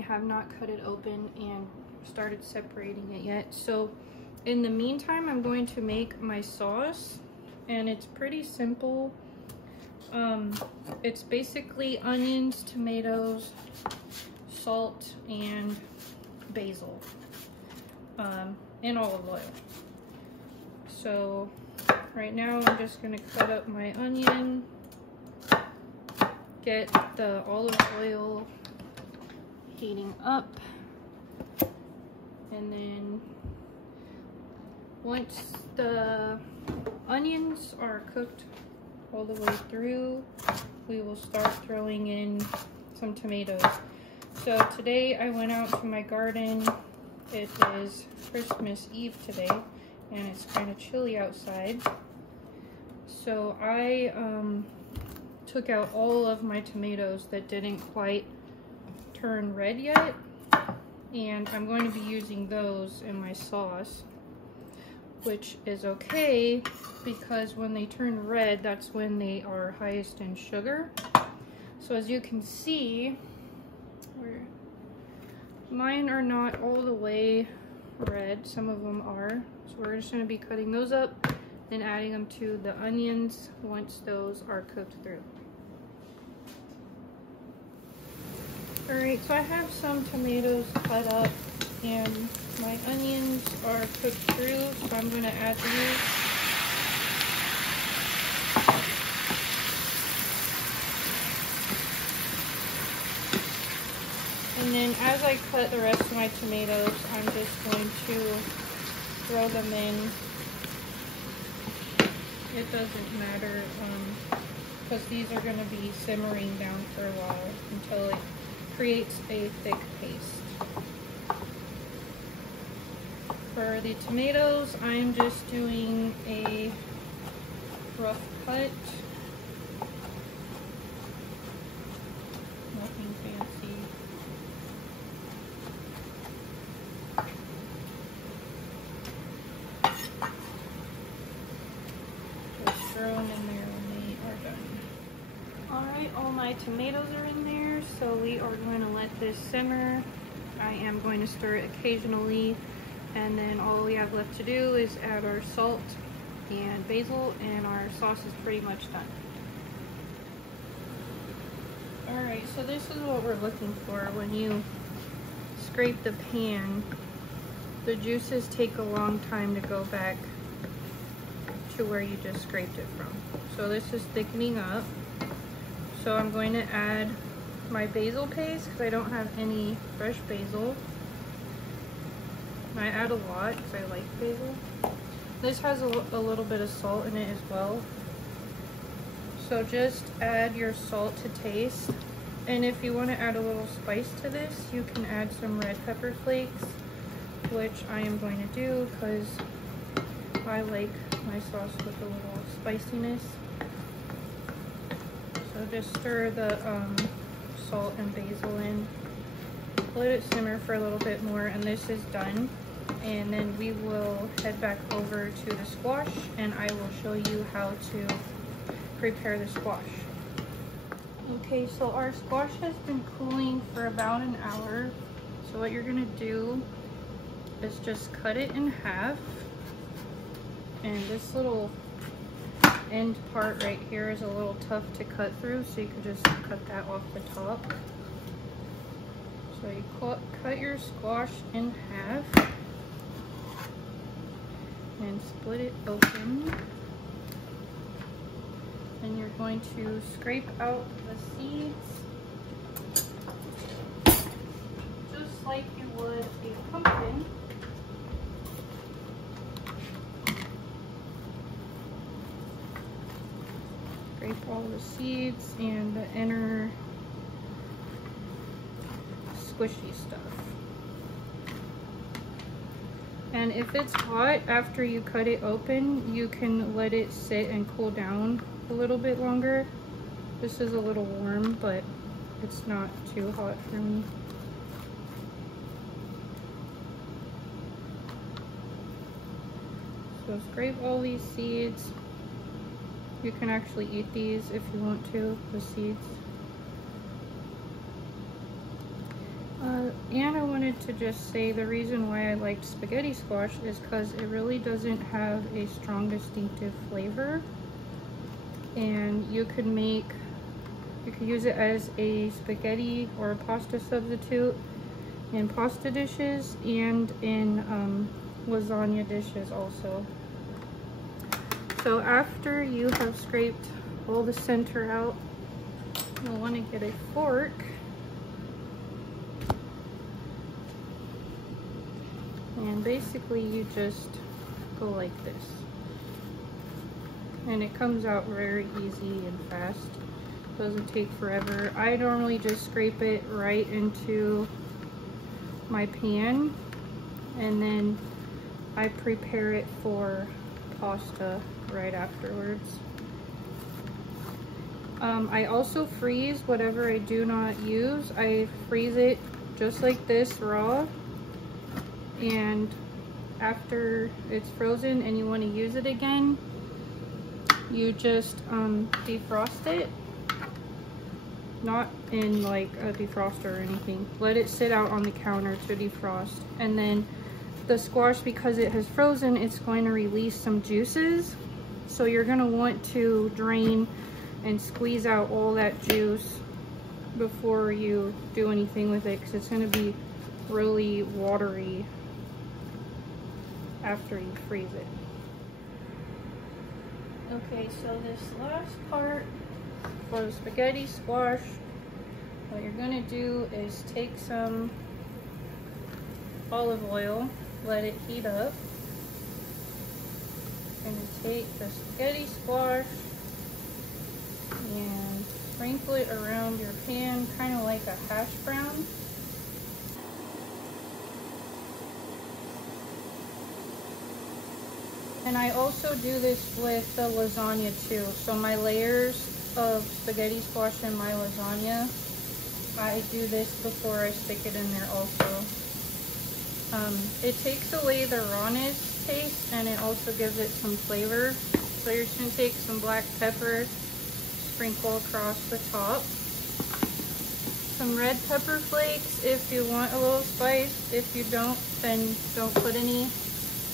I have not cut it open and started separating it yet. So in the meantime, I'm going to make my sauce, and it's pretty simple. It's basically onions, tomatoes, salt, and basil, and olive oil. So right now I'm just going to cut up my onion, get the olive oil heating up, and then once the onions are cooked all the way through, we will start throwing in some tomatoes. So today I went out to my garden. It is Christmas Eve today, and it's kind of chilly outside. So I took out all of my tomatoes that didn't quite turn red yet, and I'm going to be using those in my sauce, which is okay because when they turn red, that's when they are highest in sugar. So as you can see, mine are not all the way red, some of them are. So we're just going to be cutting those up and adding them to the onions once those are cooked through. Alright, so I have some tomatoes cut up and my onions are cooked through, so I'm going to add these. And then as I cut the rest of my tomatoes, I'm just going to throw them in. It doesn't matter, because these are going to be simmering down for a while until it creates a thick paste. For the tomatoes, I'm just doing a rough cut. Nothing fancy. Just throw them in there when they are done. Alright, all my tomatoes are in there, so we are going to let this simmer. I am going to stir it occasionally, and then all we have left to do is add our salt and basil, and our sauce is pretty much done. Alright, so this is what we're looking for when you scrape the pan. The juices take a long time to go back to where you just scraped it from. So this is thickening up. So I'm going to add my basil paste because I don't have any fresh basil. I add a lot because I like basil. This has a little bit of salt in it as well. So just add your salt to taste. And if you want to add a little spice to this, you can add some red pepper flakes, which I am going to do because I like my sauce with a little spiciness. So just stir the salt and basil in. Let it simmer for a little bit more, and this is done. And then we will head back over to the squash, and I will show you how to prepare the squash. Okay, so our squash has been cooling for about an hour. So what you're gonna do is just cut it in half, and this little end part right here is a little tough to cut through, so you can just cut that off the top. So you cut your squash in half and split it open. And you're going to scrape out the seeds just like you would a pumpkin. Scrape all the seeds and the inner squishy stuff. And if it's hot after you cut it open, you can let it sit and cool down a little bit longer. This is a little warm, but it's not too hot for me. So scrape all these seeds. You can actually eat these if you want to, the seeds. And I wanted to just say the reason why I liked spaghetti squash is because it really doesn't have a strong distinctive flavor, and you could use it as a spaghetti or a pasta substitute in pasta dishes and in lasagna dishes also. So after you have scraped all the center out, you'll want to get a fork and basically you just go like this, and it comes out very easy and fast. Doesn't take forever. I normally just scrape it right into my pan, and then I prepare it for pasta right afterwards. I also freeze whatever I do not use. I freeze it just like this, raw, and after it's frozen and you want to use it again, you just defrost it. Not in like a defroster or anything. Let it sit out on the counter to defrost. And then the squash, because it has frozen, it's going to release some juices. So you're going to want to drain and squeeze out all that juice before you do anything with it, because it's going to be really watery after you freeze it. Okay, so this last part for the spaghetti squash, what you're going to do is take some olive oil, let it heat up, and take the spaghetti squash and sprinkle it around your pan, kind of like a hash brown. And I also do this with the lasagna too. So my layers of spaghetti squash in my lasagna, I do this before I stick it in there also. It takes away the rawness taste, and it also gives it some flavor. So you're just going to take some black pepper, sprinkle across the top. Some red pepper flakes if you want a little spice. If you don't, then don't put any.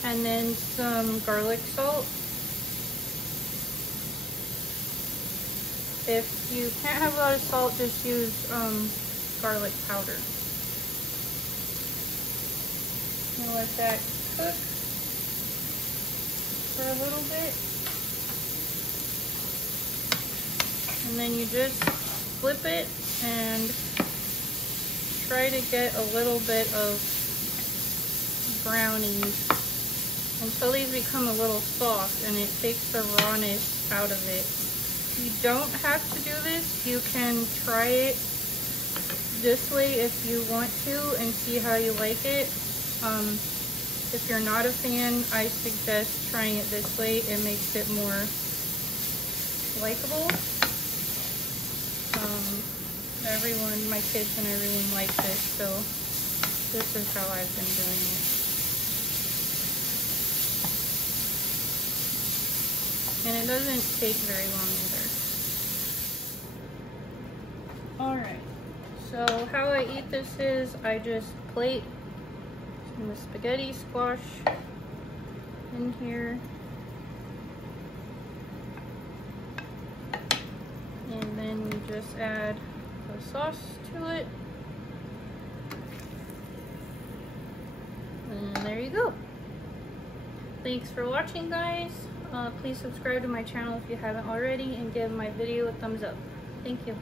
And then some garlic salt. If you can't have a lot of salt, just use garlic powder. And let that cook for a little bit. And then you just flip it and try to get a little bit of brownies until these become a little soft, and it takes the rawness out of it. You don't have to do this. You can try it this way if you want to and see how you like it. If you're not a fan, I suggest trying it this way. It makes it more likable. Everyone, my kids and everyone like this, so this is how I've been doing it. And it doesn't take very long either. Alright, so how I eat this is I just plate some of the spaghetti squash in here. And then you just add the sauce to it. And there you go. Thanks for watching, guys. Please subscribe to my channel if you haven't already, and give my video a thumbs up. Thank you.